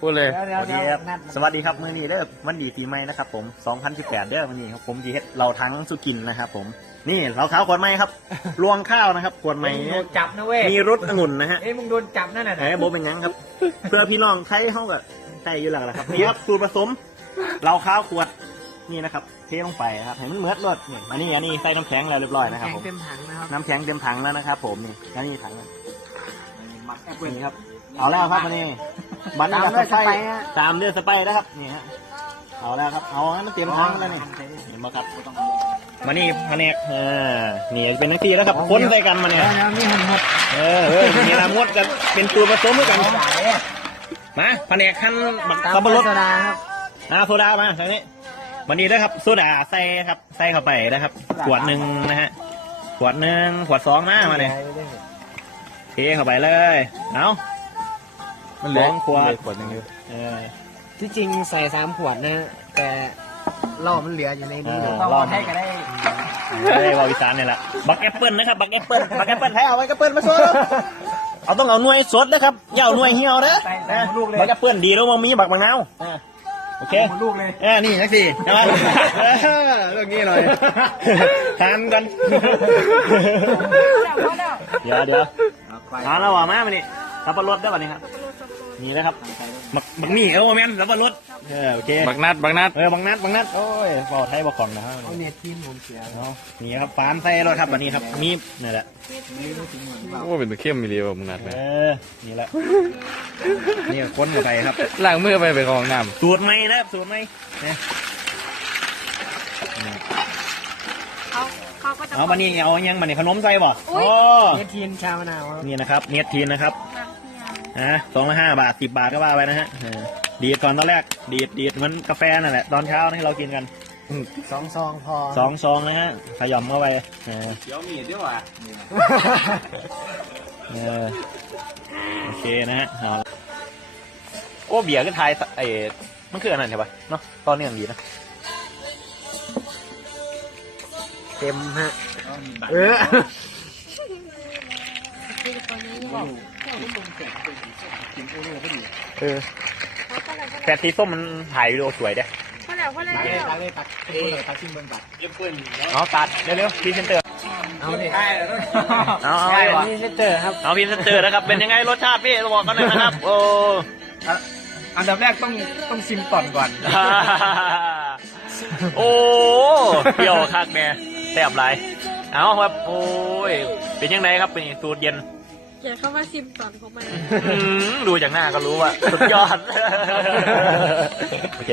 พูดเลย สวัสดีครับสวัสดีครับมื้อนี้เด้อวันดีปีใหม่นะครับผม2018เด้อวันนี้ครับผมจีเฮ็ดเราทั้งสุกินนะครับผมนี่เราขาวขวดใหม่ครับรวงข้าวนะครับขวดใหม่ โดนจับนะเว้ย มีรสองุ่นนะฮะ มึงโดนจับนั่นแหละ โบเป็นยังครับ เพื่อพี่น้องไทยเขาก็ใส่อยู่แล้วนะครับนี่ครับสูตรผสมเราข้าวขวดนี่นะครับเทลงไปครับให้มันเหมือนรสนี่อันนี้ใส่น้ำแข็งแล้วเรียบร้อยนะครับผม เต็มถังนะครับ น้ำแข็งเต็มถังแล้วนะครับผมนี่แล้วนี่ถังนี่ครับเอาแล้วครับวันนี้มันนี่กับสไปตามด้วยสไปนะครับนี่ฮะเอาแล้วครับเอาให้มันเต็มถังแล้วนี่เห็นไหมครับมานี่แผนกนี่เป็นทั้งทีแล้วครับคนใส่กันมาเนี่ย มีหันหมด มีน้ำงดกันเป็นตัวผสมด้วยกันมาแผนกขั้นสับปะรด โซดาครับ โซดามาทางนี้วันนี้นะครับโซดาใส่ครับใส่เข้าไปนะครับขวดหนึ่งนะฮะขวดหนึ่งขวดสองมาเนี่ยเทเข้าไปเลยเอามันเหลือขวด ขวดนึงอยู่ ที่จริงใส่3 ขวดนะแต่รอบมันเหลืออยู่ในนี้อยู่ รอบให้กันได้วาวิสานเนี่ยแหละบักแอปเปิลนะครับบักแอปเปิลแท้เอาไว้แอปเปิลมาโซ่เอาต้องเอาหน่วยสดนะครับอย่าเอาหน่วยเหี่ยวนะบักแอปเปิลดีแล้วมันมีบักมะนาวโอเคลูกเลยนี่นักสิใช่ไหมเรื่องนี้หน่อยทานกันเดี๋ยวเราว่ามานี่สับปะรดได้ป่ะนี่ครับนี่นะครับบักนี่โมเมนต์สับปะรดโอเคบักนัดบักนัดโอ้ยเบาไทยบอกก่อนนะครับ เอาเน็ตทีมผมเสีย นี่ครับฟานใส่รถครับวันนี้ครับนี่นี่แหละ โอ้เป็นตัวเข้มมีเดียวมึงนัดไหม นี่แหละนี่คนกับใครครับ ล้างมือไปของน้ำสูตรใหม่นะครับสูตรใหม่เอาวันนี้เอายังมันนี่ขนมใส่บ่โอ้ เน็ตทีมชามะนาวครับ นี่นะครับเนียทีนนะครับ2 ละ 5 บาท10 บาทก็ว่าไปนะฮะดีดก่อนตอนแรกดีดเหมือนกาแฟนั่นแหละตอนเช้าที่เรากินกัน2 ซองพอ2 ซองนะฮะขยำเข้าไปเดี๋ยวมีด้วยว่ะโอเคนะฮะโอ้เบียร์ก็ทายมันคืออันนั้นใช่ปะเนาะตอนนี้ยังดีนะเต็มฮะแต่สีส้มมันถ่ายวิดีโอสวยเด้พอแล้วตัดชิ้นเบิ้งตัดเอาตัดเร็วๆพรีเซนเตอร์เอาดิเอาพรีเซนเตอร์ครับเอาพรีเซนเตอร์นะครับเป็นยังไงรสชาติพี่บอกกันหน่อยนะครับโอ้อันดับแรกต้องชิมก่อน โอ้เปรี้ยวคักแม่แซ่บหลายเอาครับโอ้ยเป็นยังไงครับเป็นสูตรเย็นเขียนเข้ามาซิมก่อนของมันดูจากหน้าก็รู้ว่าสุดยอดโอเค